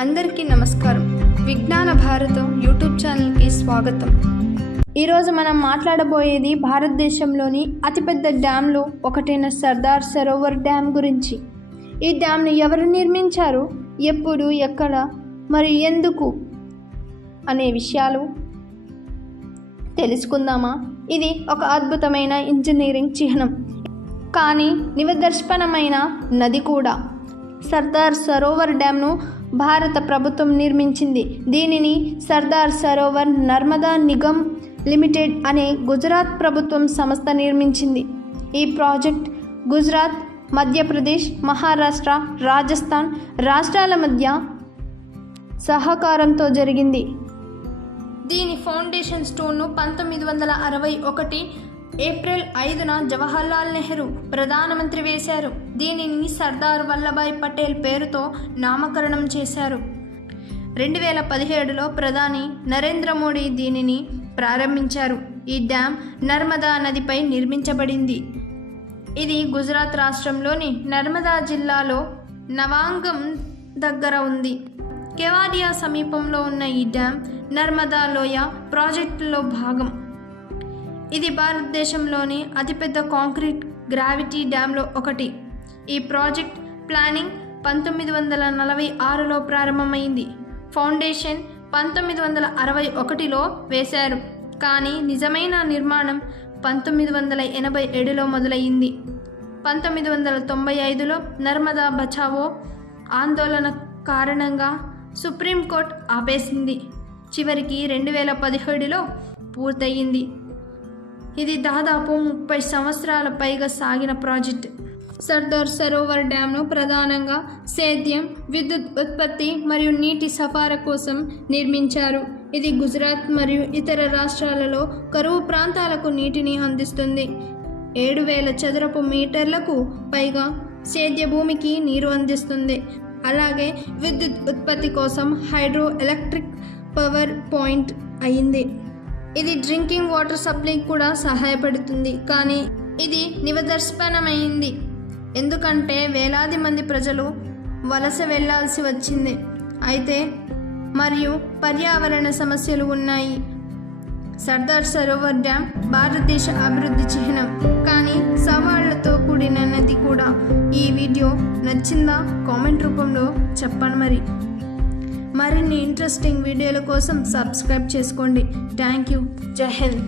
అందరికీ నమస్కారం. విజ్ఞాన భారతం యూట్యూబ్ ఛానల్కి స్వాగతం. ఈరోజు మనం మాట్లాడబోయేది భారతదేశంలోని అతిపెద్ద డ్యాంలో ఒకటైన సర్దార్ సరోవర్ డ్యామ్ గురించి. ఈ డ్యామ్ను ఎవరు నిర్మించారు, ఎప్పుడు, ఎక్కడ, మరి ఎందుకు అనే విషయాలు తెలుసుకుందామా? ఇది ఒక అద్భుతమైన ఇంజనీరింగ్ చిహ్నం, కానీ నిదర్శనమైన నది కూడా. సర్దార్ సరోవర్ డ్యామ్ను భారత ప్రభుత్వం నిర్మించింది. దీనిని సర్దార్ సరోవర్ నర్మదా నిగమ్ లిమిటెడ్ అనే గుజరాత్ ప్రభుత్వం సంస్థ నిర్మించింది. ఈ ప్రాజెక్ట్ గుజరాత్, మధ్యప్రదేశ్, మహారాష్ట్ర, రాజస్థాన్ రాష్ట్రాల మధ్య సహకారంతో జరిగింది. దీని ఫౌండేషన్ స్టోన్ను 1961 ఏప్రిల్ 5న జవహర్లాల్ నెహ్రూ ప్రధానమంత్రి వేశారు. దీనిని సర్దార్ వల్లభాయ్ పటేల్ పేరుతో నామకరణం చేశారు. 2017లో ప్రధాని నరేంద్ర మోడీ దీనిని ప్రారంభించారు. ఈ డ్యామ్ నర్మదా నదిపై నిర్మించబడింది. ఇది గుజరాత్ రాష్ట్రంలోని నర్మదా జిల్లాలో నవాంగం దగ్గర ఉంది. కేవాడియా సమీపంలో ఉన్న ఈ డ్యామ్ నర్మదా లోయ ప్రాజెక్టులో భాగం. ఇది భారతదేశంలోని అతిపెద్ద కాంక్రీట్ గ్రావిటీ డ్యాంలో ఒకటి. ఈ ప్రాజెక్ట్ ప్లానింగ్ 1946లో ప్రారంభమైంది. ఫౌండేషన్ 1961లో వేశారు, కానీ నిజమైన నిర్మాణం 1987లో మొదలైంది. 1995లో నర్మదా బచావో ఆందోళన కారణంగా సుప్రీంకోర్టు ఆపేసింది. చివరికి 2017లో పూర్తయింది. ఇది దాదాపు 30 సంవత్సరాల పైగా సాగిన ప్రాజెక్ట్. సర్దార్ సరోవర్ డ్యామ్ను ప్రధానంగా సేద్యం, విద్యుత్ ఉత్పత్తి మరియు నీటి సరఫరా కోసం నిర్మించారు. ఇది గుజరాత్ మరియు ఇతర రాష్ట్రాలలో కరువు ప్రాంతాలకు నీటిని అందిస్తుంది. 7,000 చదరపు మీటర్లకు పైగా సేద్య భూమికి నీరు అందిస్తుంది. అలాగే విద్యుత్ ఉత్పత్తి కోసం హైడ్రో ఎలక్ట్రిక్ పవర్ పాయింట్ అయింది. ఇది డ్రింకింగ్ వాటర్ సప్లై కూడా సహాయపడుతుంది. కానీ ఇది నిదర్శనమైంది, ఎందుకంటే వేలాది మంది ప్రజలు వలస వెళ్లాల్సి వచ్చింది. అయితే మరియు పర్యావరణ సమస్యలు ఉన్నాయి. సర్దార్ సరోవర్ డ్యామ్ భారతదేశ అభివృద్ధి చిహ్నం, కానీ సవాళ్లతో కూడిన నది కూడా. ఈ వీడియో నచ్చిందా? కామెంట్ రూపంలో చెప్పండి. మరిన్ని ఇంట్రెస్టింగ్ వీడియోల కోసం సబ్స్క్రైబ్ చేసుకోండి. Thank you. జై హింద్.